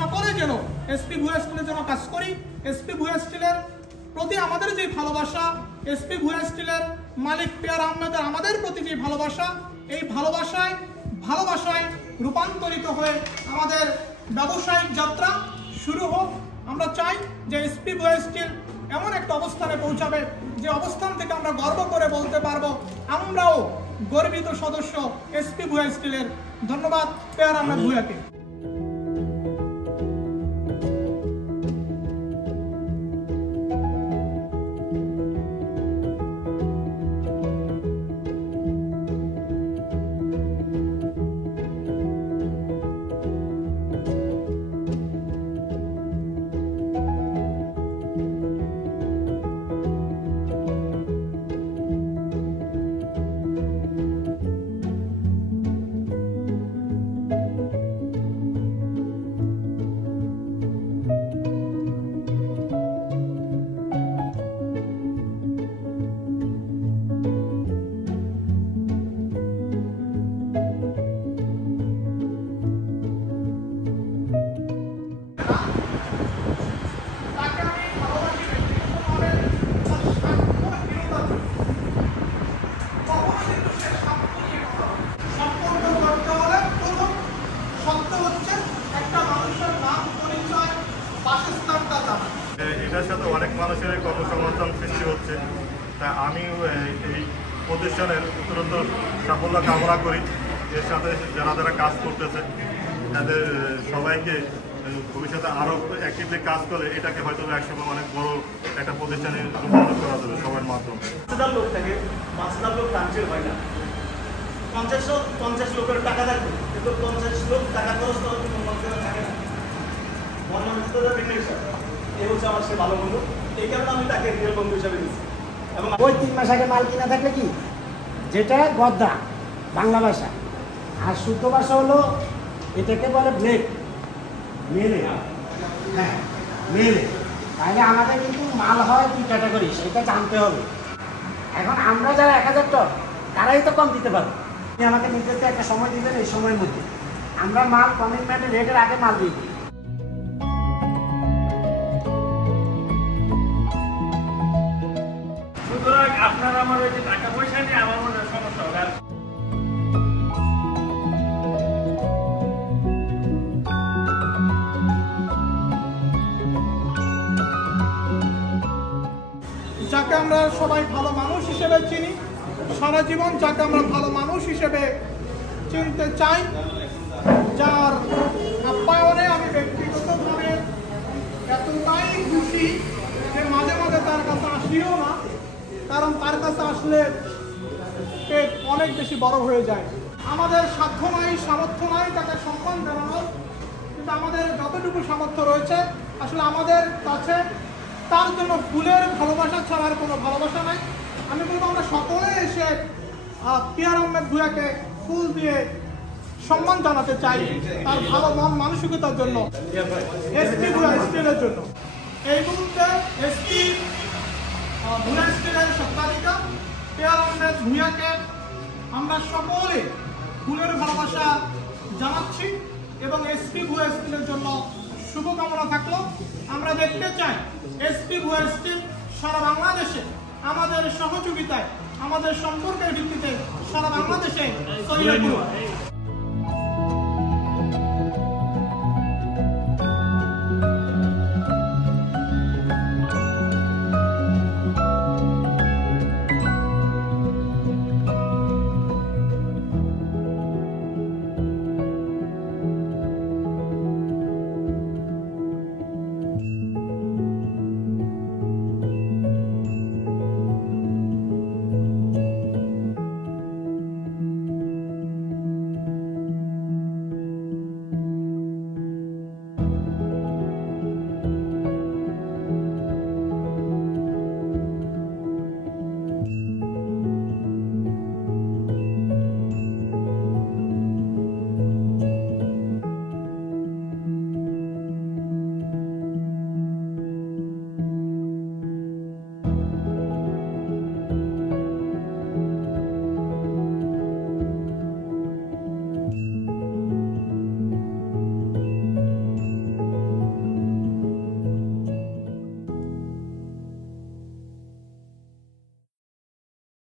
সকলে যেন এসপি ভুয়া স্টিলের জন্য কাজ করি। এসপি ভুয়া স্টিলের প্রতি আমাদের যে ভালোবাসা, এসপি ভুয়া স্টিলের মালিক পিয়ার আহমেদের আমাদের প্রতি যে ভালোবাসা, এই ভালোবাসায় রূপান্তরিত হয়ে আমাদের ব্যবসায়িক যাত্রা শুরু হোক। আমরা চাই যে এসপি ভুয়া স্টিল এমন একটা অবস্থানে পৌঁছাবে যে অবস্থান থেকে আমরা গর্ব করে বলতে পারবো আমরাও গর্বিত সদস্য এসপি ভুয়া স্টিলের। ধন্যবাদ পিয়ার আহমেদ ভুয়াকে। এটার সাথে অনেক মানুষের কর্মসংস্থান সৃষ্টি হচ্ছে। তা আমি এই প্রতিষ্ঠানের উত্তরোত্তর সাফল্য কামনা করি। এর সাথে যারা যারা কাজ করতেছে তাদের সবাইকে ভবিষ্যতে আরও অ্যাক্টিভলি কাজ করে এটাকে হয়তো একসময় অনেক বড় একটা প্রতিষ্ঠানে রূপান্তর করা যাবে সবার মাধ্যমে। 5,000 লোক থাকে, 5,000 লোক কাঞ্চের হয় না। 50 লোকের টাকা থাকবে, কিন্তু 50 লোক টাকা খরচ করার কোনো মন্ত্রী থাকে না। এই হচ্ছে আমার সে ভালো বন্ধু, এই কারণে আমি তাকে রিয়েল বন্ধু হিসাবে দিচ্ছি। এবং ওই 3 মাস আগে মাল কিনা থাকলে কি যেটা গদ্দা বাংলা ভাষা, আর শুদ্ধ ভাষা হলো এটাকে বলে ব্লেড মেলে। হ্যাঁ মেলে, তাহলে আমাদের কিন্তু মাল হয় 2 ক্যাটাগরি, সেটা জানতে হবে। এখন আমরা যারা 1000 টন তারাই তো কম দিতে পারবো। আপনি আমাকে নির্দিষ্ট একটা সময় দিবেন, এই সময়ের মধ্যে আমরা মাল কমিটমেন্টের রেটের আগে মাল দিয়ে দিই। সুতরাং আপনারা আমার ওই যে টাকা পয়সা নিয়ে আমার মনে সমস্যা হবে। যাকে আমরা সবাই ভালো মানুষ হিসেবে চিনি, সারা জীবন যাকে আমরা ভালো মানুষ হিসেবে চিনতে চাই, যার আপ্যায়নে আমি ব্যক্তিগতভাবে এতটাই খুশি যে মাঝে মাঝে তার কাছে আসিও না, কারণ তার কাছে আসলে পেট অনেক বেশি বড় হয়ে যায়। আমাদের সাধ্য নাই, সামর্থ্য নাই তাকে সম্মান জানানোর, কিন্তু আমাদের যতটুকু সামর্থ্য রয়েছে আসলে আমাদের কাছে তার জন্য ফুলের ভালোবাসা ছাড়ার কোনো ভালোবাসা নাই। আমি বলবো আমরা সকলে এসে পিয়ার আহমেদ ভুয়াকে ফুল দিয়ে সম্মান জানাতে চাই তার ভালো মন মানসিকতার জন্য, এসপি ভুয়া স্টিলের জন্য। এই মুহূর্তে এসপি ভুয়া স্টিলের সম্পাদিকা পিয়ার আহমেদ ভুয়াকে আমরা সকলে ফুলের ভালোবাসা জানাচ্ছি এবং এসপি ভুয়া স্টিলের জন্য শুভকামনা থাকলো। আমরা দেখতে চাই এসপি ভুয়া স্টিল সারা বাংলাদেশে আমাদের সহযোগিতায়, আমাদের সম্পর্কের ভিত্তিতে সারা বাংলাদেশে ছড়িয়ে পড়ুক।